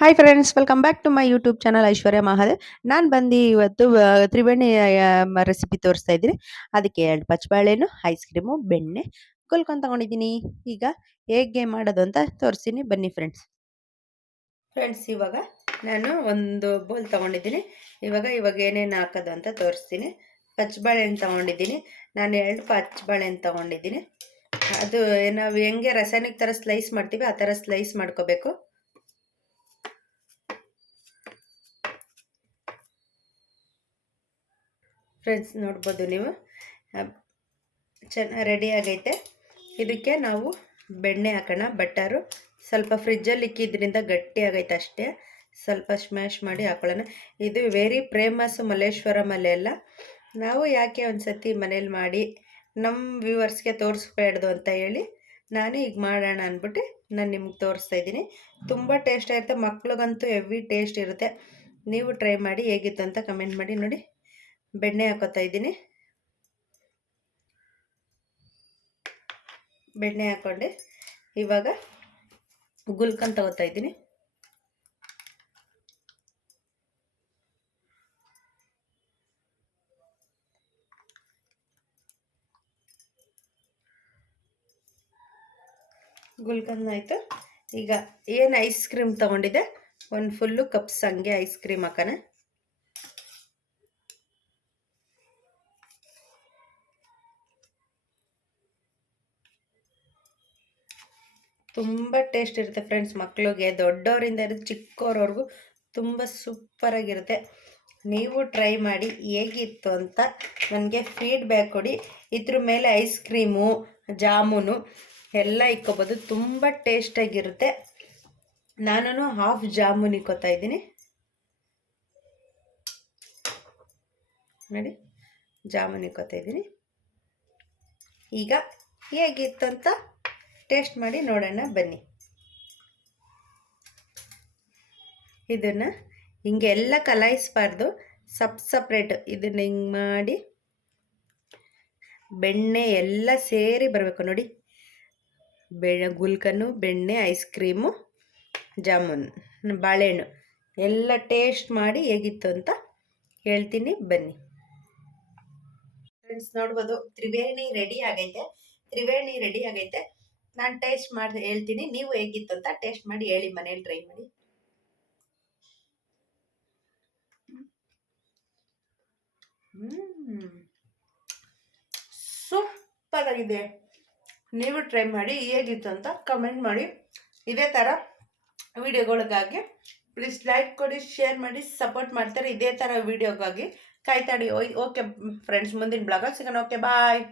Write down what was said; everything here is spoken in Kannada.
Hi friends welcome back to my YouTube channel Aishwarya Mahadev ನಾನು ಬಂದು ಇವತ್ತು ತ್ರಿವೇಣಿ ರೆಸಿಪಿ ತೋರಿಸ್ತಾ ಇದ್ದೀನಿ. ಅದಕ್ಕೆ ಎರಡು ಪಚ್ಚಬಾಳೆನು ಐಸ್ ಕ್ರೀಮು ಬೆಣ್ಣೆ ಕುಲ್ಕೊಂಡು ತಗೊಂಡಿದ್ದೀನಿ. ಈಗ ಹೇಗೆ ಮಾಡೋದು ಅಂತ ತೋರಿಸ್ತೀನಿ. ಬನ್ನಿ ಫ್ರೆಂಡ್ಸ್ ಫ್ರೆಂಡ್ಸ್ ಇವಾಗ ನಾನು ಒಂದು ಬೋಲ್ ತೊಗೊಂಡಿದ್ದೀನಿ. ಇವಾಗ ಇವಾಗ ಏನೇನು ಹಾಕೋದು ಅಂತ ತೋರಿಸ್ತೀನಿ. ಪಚ್ಚಬಾಳೆಹಣ್ಣು ತಗೊಂಡಿದ್ದೀನಿ. ನಾನು ಎರಡು ಪಚ್ಚಬಾಳೆಹಣ್ಣು ತಗೊಂಡಿದ್ದೀನಿ. ಅದು, ನಾವು ಹೆಂಗೆ ರಾಸಾಯನಿಕ ಥರ ಸ್ಲೈಸ್ ಮಾಡ್ತೀವಿ ಆ ಥರ ಸ್ಲೈಸ್ ಮಾಡ್ಕೋಬೇಕು. ಫ್ರೆಂಡ್ಸ್ ನೋಡ್ಬೋದು ನೀವು. ಚೆನ್ನ, ರೆಡಿ ಆಗೈತೆ. ಇದಕ್ಕೆ ನಾವು ಬೆಣ್ಣೆ ಹಾಕೋಣ, ಬಟ್ಟಾರು. ಸ್ವಲ್ಪ ಫ್ರಿಜ್ಜಲ್ಲಿ ಇಕ್ಕಿದ್ರಿಂದ ಗಟ್ಟಿ ಆಗೈತೆ ಅಷ್ಟೇ. ಸ್ವಲ್ಪ ಸ್ಮ್ಯಾಶ್ ಮಾಡಿ ಹಾಕೊಳ್ಳೋಣ. ಇದು ವೆರಿ ಫೇಮಸ್ ಮಲ್ಲೇಶ್ವರಮಲ್ಲಿ ಅಲ್ಲ. ನಾವು ಯಾಕೆ ಒಂದು ಸತಿ ಮನೇಲಿ ಮಾಡಿ ನಮ್ಮ ವ್ಯೂವರ್ಸ್ಗೆ ತೋರಿಸ್ಬೇಡ್ದು ಅಂತ ಹೇಳಿ ನಾನು ಈಗ ಮಾಡೋಣ ಅಂದ್ಬಿಟ್ಟು ನಾನು ನಿಮ್ಗೆ ತೋರಿಸ್ತಾ ಇದ್ದೀನಿ. ತುಂಬ ಟೇಸ್ಟ್ ಆಗಿರುತ್ತೆ ಮಕ್ಳಿಗಂತೂ ಹೆವಿ ಟೇಸ್ಟ್ ಇರುತ್ತೆ. ನೀವು ಟ್ರೈ ಮಾಡಿ ಹೇಗಿತ್ತು ಅಂತ ಕಮೆಂಟ್ ಮಾಡಿ ನೋಡಿ. ಬೆಣ್ಣೆ ಹಾಕೋತಾ ಇದ್ದೀನಿ. ಬೆಣ್ಣೆ ಹಾಕ್ಕೊಂಡೆ ಇವಾಗ ಗುಲ್ಕನ್ ತಗೋತಾ ಇದ್ದೀನಿ. ಗುಲ್ಕನ್ ಆಯಿತು. ಈಗ ಏನು ಐಸ್ ಕ್ರೀಮ್ ತೊಗೊಂಡಿದ್ದೆ? ಒಂದು ಫುಲ್ಲು ಕಪ್ಸ್ ಹಂಗೆ ಐಸ್ ಕ್ರೀಮ್ ಹಾಕೋಣ. ತುಂಬ ಟೇಸ್ಟ್ ಇರುತ್ತೆ ಫ್ರೆಂಡ್ಸ್ ಮಕ್ಕಳಿಗೆ ದೊಡ್ಡವರಿಂದ ಹಿಡಿದು ಚಿಕ್ಕವ್ರವ್ರಿಗೂ ತುಂಬ ಸೂಪರಾಗಿರುತ್ತೆ ನೀವು ಟ್ರೈ ಮಾಡಿ ಹೇಗಿತ್ತು ಅಂತ ನನಗೆ ಫೀಡ್ಬ್ಯಾಕ್ ಕೊಡಿ. ಇದ್ರ ಮೇಲೆ ಐಸ್ ಕ್ರೀಮು ಜಾಮೂನು ಎಲ್ಲ ಇಕ್ಕೋಬೋದು. ತುಂಬ ಟೇಸ್ಟಾಗಿರುತ್ತೆ ನಾನು ಹಾಫ್ ಜಾಮೂನ್ ಇಕ್ಕೋತಾ ಇದ್ದೀನಿ. ನೋಡಿ, ಜಾಮೂನ್ ಇಕ್ಕೋತಾ ಇದ್ದೀನಿ. ಈಗ ಹೇಗಿತ್ತು ಅಂತ ಟೇಸ್ಟ್ ಮಾಡಿ ನೋಡೋಣ, ಬನ್ನಿ. ಇದನ್ನು ಹಿಂಗೆ ಎಲ್ಲ ಕಲಾಯಿಸ್ಬಾರ್ದು, ಸಪ್ ಸಪ್ರೇಟ್. ಇದನ್ನು ಹಿಂಗೆ ಮಾಡಿ ಬೆಣ್ಣೆ ಎಲ್ಲ ಸೇರಿ ಬರಬೇಕು ನೋಡಿ. ಬೆಣ್ಣೆ ಗುಲ್ಕನ್ನು ಬೆಣ್ಣೆ ಐಸ್ ಕ್ರೀಮು ಜಾಮೂನ್, ಬಾಳೆಹಣ್ಣು ಎಲ್ಲ ಟೇಸ್ಟ್ ಮಾಡಿ ಹೇಗಿತ್ತು ಅಂತ ಹೇಳ್ತೀನಿ, ಬನ್ನಿ. ಫ್ರೆಂಡ್ಸ್ ನೋಡ್ಬೋದು, ತ್ರಿವೇಣಿ ರೆಡಿ ಆಗೈತೆ. ತ್ರಿವೇಣಿ ರೆಡಿ ಆಗೈತೆ. ನಾನು ಟೇಸ್ಟ್ ಮಾಡಿ ಹೇಳ್ತೀನಿ. ನೀವು ಹೇಗಿತ್ತು ಅಂತ ಟೇಸ್ಟ್ ಮಾಡಿ ಹೇಳಿ ಮನೇಲಿ ಟ್ರೈ ಮಾಡಿ. ಸೂಪರ್ ಆಗಿದೆ. ನೀವು ಟ್ರೈ ಮಾಡಿ ಹೇಗಿತ್ತು ಅಂತ ಕಮೆಂಟ್ ಮಾಡಿ. ಇದೇ ಥರ ವಿಡಿಯೋಗಳಿಗಾಗಿ ಪ್ಲೀಸ್ ಲೈಕ್ ಕೊಡಿ ಶೇರ್ ಮಾಡಿ ಸಪೋರ್ಟ್ ಮಾಡ್ತಾರೆ. ಇದೇ ಥರ ವಿಡಿಯೋಗಾಗಿ ಕಾಯ್ತಾಡಿ. ಓಕೆ ಫ್ರೆಂಡ್ಸ್ ಮುಂದಿನ ಬ್ಲಾಗಲ್ಲಿ ಸಿಗೋಣ. ಓಕೆ ಬಾಯ್